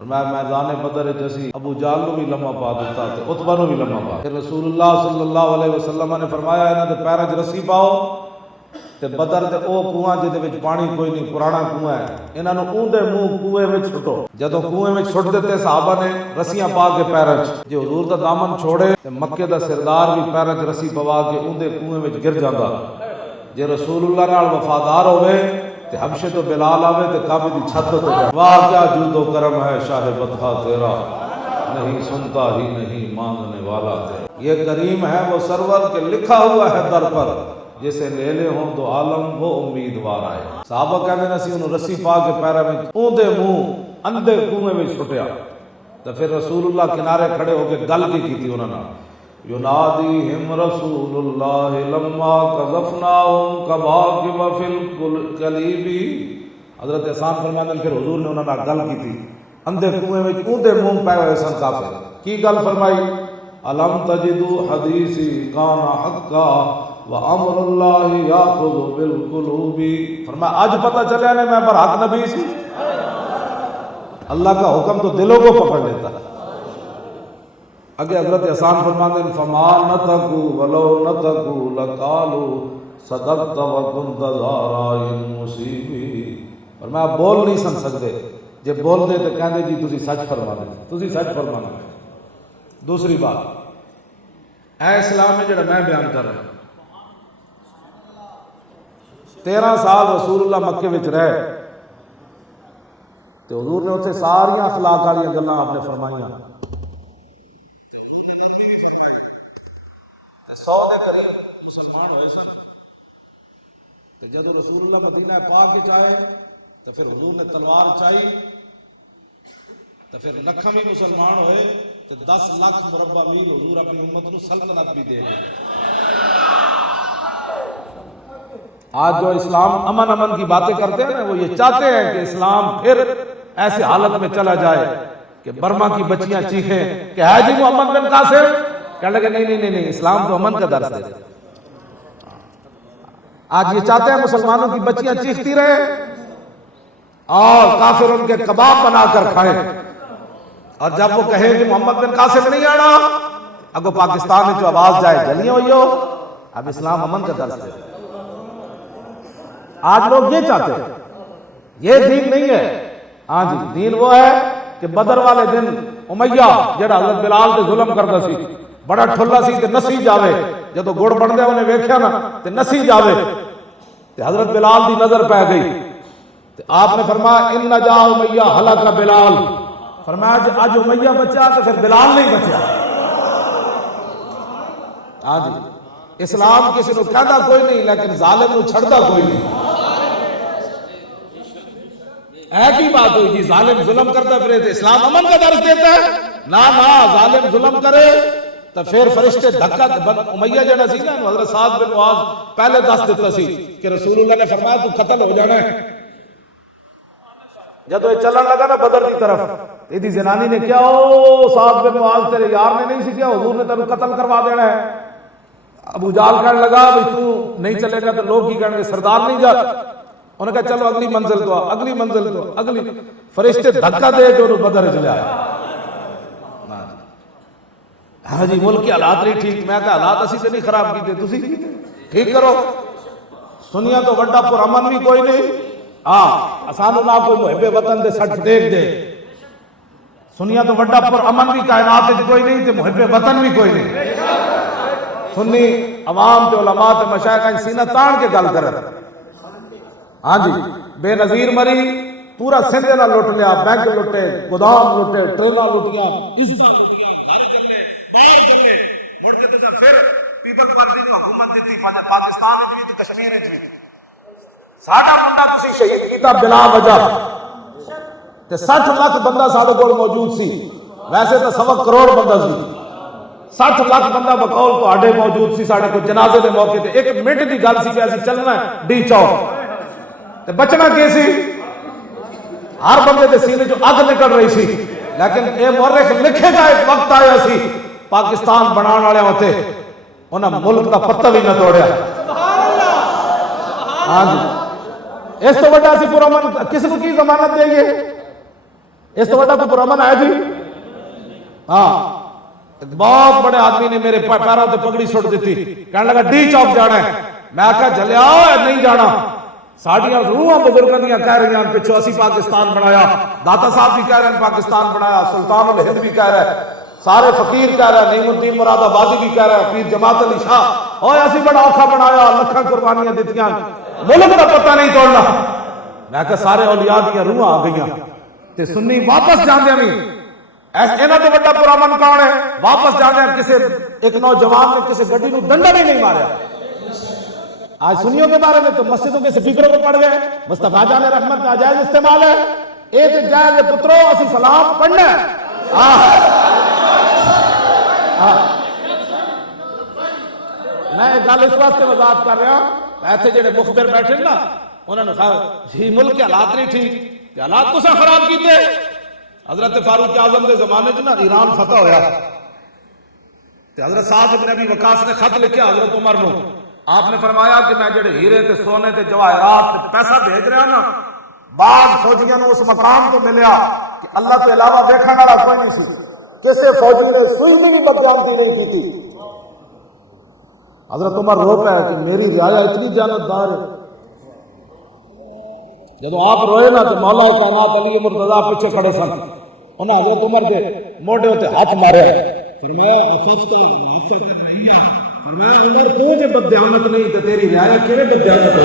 میں میدان بدر جیسی ابو جہل نو بھی لمحہ پا دیتا تے عتبہ نو بھی لمحہ پا. پھر رسول اللہ صلی اللہ علیہ وسلم نے فرمایا انہاں دے پیراں 'چ رسی پاؤ تے بدر دے او کنواں جے دے وچ پانی کوئی نہیں، پرانا کنواں ہے، انہاں نو اون دے منہ کنویں وچ سٹو. جدوں کنویں وچ سٹ دتے صحابہ نے رسیاں پا کے پیراں 'چ، جے حضور دا دامن چھوڑے تے مکے دا سردار بھی پیراں 'چ رسی پوا کے اون دے کنویں وچ گر جاندا. جے رسول اللہ نال وفادار ہوئے تے حبشے تو بلال آوے تے کعبے دی چھت تے جائے. واہ کیا جود و کرم ہے شاہ بطحا تیرا، نہیں سنتا ہی نہیں مانگنے والا تیرا. یہ کریم ہے وہ سرور کہ لکھا ہوا ہے در پر، جسے لے لے ہوں دو عالم وہ امیدوار آئے. صحابہ کہنے نسی انہوں رسی پا کے پیرا میں اوندے منہ اندے کنویں میں چھٹیا. تو پھر رسول اللہ کنارے کھڑے ہو کے گل کی تھی انہوں نے، ینادیہم رسول اللہ لما قذفناہم کباکب فی الکلیب. حضرت احسان فرماتے ہیں پھر حضور نے انہوں نے گل کی تھی اندھے کنویں میں اوندے منہ پے ہوئے سن کافر. کی گل فرمائی؟ الم تجدوا حدیثی کان حقا وامر اللہ یاخذ بالقلوب. فرمایا آج پتہ چلیا نے میں پر حق نبی سی. اللہ کا حکم تو دلوں کو پکڑ لیتا ہے. اگے حضرت احسان فرماتے ہیں فما نتقوا ولو نتقوا لقالوا صدقت وكنت ذا رأي مصیب. فرمایا بول نہیں سن سکتے، جے بول دے تو کہندے جی تسی سچ فرما دے، تسی سچ فرمانا. دوسری بات اے اسلام میں جڑا میں بیان کر رہا ہوں، 13 سال رسول اللہ مکے وچ رہے تے حضور نے اتنے ساری اخلاق والی گلاں آپ نے فرمائیاں. 100 دے قریب مسلمان ہوئے سن تے جدوں رسول اللہ مدینہ پاک وچ آئے تو پھر حضور نے تلوار چائی تو پھر لکھاں بھی مسلمان ہوئے تے 10 لاکھ مربع میل حضور اپنی امت نو سلطنت بھی دے گئے. آج جو اسلام امن امن کی باتیں کرتے ہیں نا، وہ یہ چاہتے ہیں کہ اسلام پھر ایسے حالت میں چلا جائے کہ برما کی بچیاں چیخیں کہ ہے جی محمد بن قاسم. کہنے لگے نہیں، اسلام تو امن کا درس ہے. آج یہ چاہتے ہیں مسلمانوں کی بچیاں چیختی رہے اور کافر ان کے کباب بنا کر کھائیں، اور جب وہ کہیں کہ محمد بن قاسم نہیں آنا اگو پاکستان میں جو آواز جائے جلیاں ہوئی ہو. اب اسلام امن کا درس ہے. آج لوگ یہ چاہتے ہیں، یہ دین نہیں ہے. ہاں جی دین وہ ہے کہ بدر والے دن امیہ جڑا حضرت بلال تے ظلم کردا سی، بڑا ٹھلا سی تے نسی جاوے، جدو گڑ بندے انہیں ویکھیا نا تے نسی جاوے تے حضرت بلال دی نظر پہ گئی تے آپ نے فرمایا ان نجا امیہ ہلاک بلال. فرمایا اج امیہ بچا تو پھر بلال نہیں بچا. ہاں جی اسلام کسی کو کہدا کوئی نہیں لیکن ظالم کو چھڑدا کوئی نہیں. ایک ہی بات ہوئی جی ظالم ظلم کرتا پھرے تو اسلام امن کا درس دیتا ہے. نہ ظالم ظلم کرے تو پھر فرشتے دھکا. امیہ جڑا سی نا حضرت سعد بن معاذ پہلے دس دیتا سی کہ رسول اللہ نے فرمایا تو قتل ہو جانا ہے. جب یہ چلن لگا نا بدر کی طرف ایدی زنانی نے کیا او سعد بن معاذ تیرے یار نے نہیں سی کیا حضور نے تیرے قتل کروا دینا ہے. ابو جہل کہنے لگا بھئی تو نہیں چلے گا تو لوگ کی کہیں گے سردار نہیں جا. انہوں نے کہا چلو اگلی منزل تو اگلی منزل تو اگلی. فرشتے دھکا دے کے انہوں بدر چلے آئے. ہاں جی ملک کے حالات نہیں ٹھیک. میں کہا حالات اسی سے نہیں خراب کیتے تسی ٹھیک کرو. سنیا تو وڈا پر امن بھی کوئی نہیں. ہاں اسانو نہ کوئی محب وطن دے سٹ دیکھ دے. سنیا تو وڈا پر امن بھی کائنات وچ کوئی نہیں تے محب وطن بھی کوئی نہیں. سنی عوام تے علماء تے مشائخ سینہ تان کے گل کرن. ہاں جی بے نظیر مری پورا سندھ نہ لٹ لیا، بینک لٹے، گودام لٹے، ٹریناں لٹیاں، عزت لٹیاں، گھر چلے باہر چلے مڑ کے تے پھر پیپل پارٹی نے حکومت دیتی پاکستان وچ بھی تے کشمیر وچ بھی. ساڈا منڈا تسی شہید کیتا بلا وجہ تے 60 لاکھ بندہ ساڈے کول موجود سی. ویسے تے 1.25 کروڑ بندہ سی. 60 لاکھ بندہ بقول تہاڈے موجود سی ساڈے کوئی جنازے دے موقع تے. 1 منٹ دی گل سی کہ اسی چلنا ہے ڈی چوک تے بچنا کی سی. ہر بندے دے سینے جو اگ نکل رہی سی. لیکن اے مورخ لکھے گا ایک وقت آیا سی پاکستان بنان والے ہوتے انہاں ملک دا پتہ بھی نہ توڑیا. ہاں جی اس تو بڑا سی پورا من کس کو کی ضمانت دے گے. اس تو بڑا کوئی پرامن ہے جی؟ ہاں ایک بہت بڑے آدمی نے میرے پیروں تے پگڑی سٹ دیتی، کہنے لگا ڈی چوک جانا ہے، میں کہا جلیا نہیں جانا، ساڑیاں روحاں بزرگاں دیاں کہہ رہی ہیں پچھو اسی پاکستان بنایا، داتا صاحب بھی کہہ رہے ہیں پاکستان بنایا، سلطان الہند بھی کہہ رہے ہیں، سارے فقیر کہہ رہے ہیں، نعیم الدین مراد آبادی بھی کہہ رہے ہیں، پیر جماعت علی شاہ اوے اسی بڑا اوکھا بنایا، لکھاں قربانیاں دیتیاں، ملک کا پتہ نہیں توڑنا۔ میں کہا سارے اولیاء دیاں روحاں آ گئیاں تے سنی واپس جاندے بھی اینا تو بڑا پرامن کون ہے؟ واپس جاندے کسے ایک نوجوان نے کسے گڈی نو ڈنڈا بھی نہیں ماریا۔ آج سنیوں کے بارے میں تو مسجدوں کے سپیکروں کو پڑھ گئے، مصطفیٰ جان رحمت ناجائز استعمال ہے، ایک جائز پترو اسی سلام پڑھنا ہے۔ میں ایک گل اس واسطے وضاحت کر رہا ہوں، ایتھے جڑے مخبر بیٹھے نا انہوں نے کہا یہ ملک کے حالات نہیں ٹھیک، کہ حالات تو سا خراب کیتے۔ حضرت فاروق اعظم کے زمانے میں نا ایران فتح ہویا، تے حضرت سعد بن ابی وقاص نے خط لکھیا حضرت عمر کو، آپ نے فرمایا کہ میں جڑے ہیرے تے سونے تے جواہرات تے پیسہ بھیج رہا نا، بعض فوجیاں نے اس مقام تو ملیا کہ اللہ تو علاوہ دیکھنے والا کوئی نہیں سی، کسے فوجی نے سوئی میں بھی بدقیامتی نہیں کی تھی۔ حضرت عمر رو پہ کہ میری رعایا اتنی جانتدار ہے۔ جب آپ روئے نا تو مولا کائنات علی مرتضیٰ پیچھے کھڑے سن، انہوں نے حضرت عمر کے موڈے ہوتے ہاتھ مارے، فرمایا افستا افستا نہیں ہے، فرمایا عمر تو جب بددیانت نہیں تو تیری رعایا کیویں بددیانت ہے؟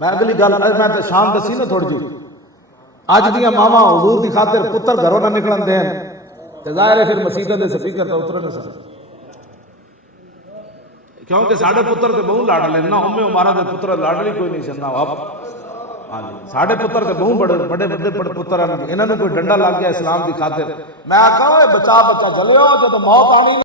میں اگلی گل میں تے شان دسی نا تھوڑی جی، اج دیاں ماواں حضور دی خاطر پتر گھروں نہ نکلن دین تے ظاہر ہے پھر مسیتاں دے سپیکر تے اترن نہ سکدے، کیونکہ ساڈے پتر تے بہوں لاڈلے نا، عمارہ دے پتر لاڈلی کوئی نہیں سننا، ساڈے پتر تے بہوں بڑے بڑے پتر ہیں، انہاں نوں کوئی ڈنڈا لگ گیا اسلام دی خاطر، میں آکھاں بچا بچا چلیو جب موت آنی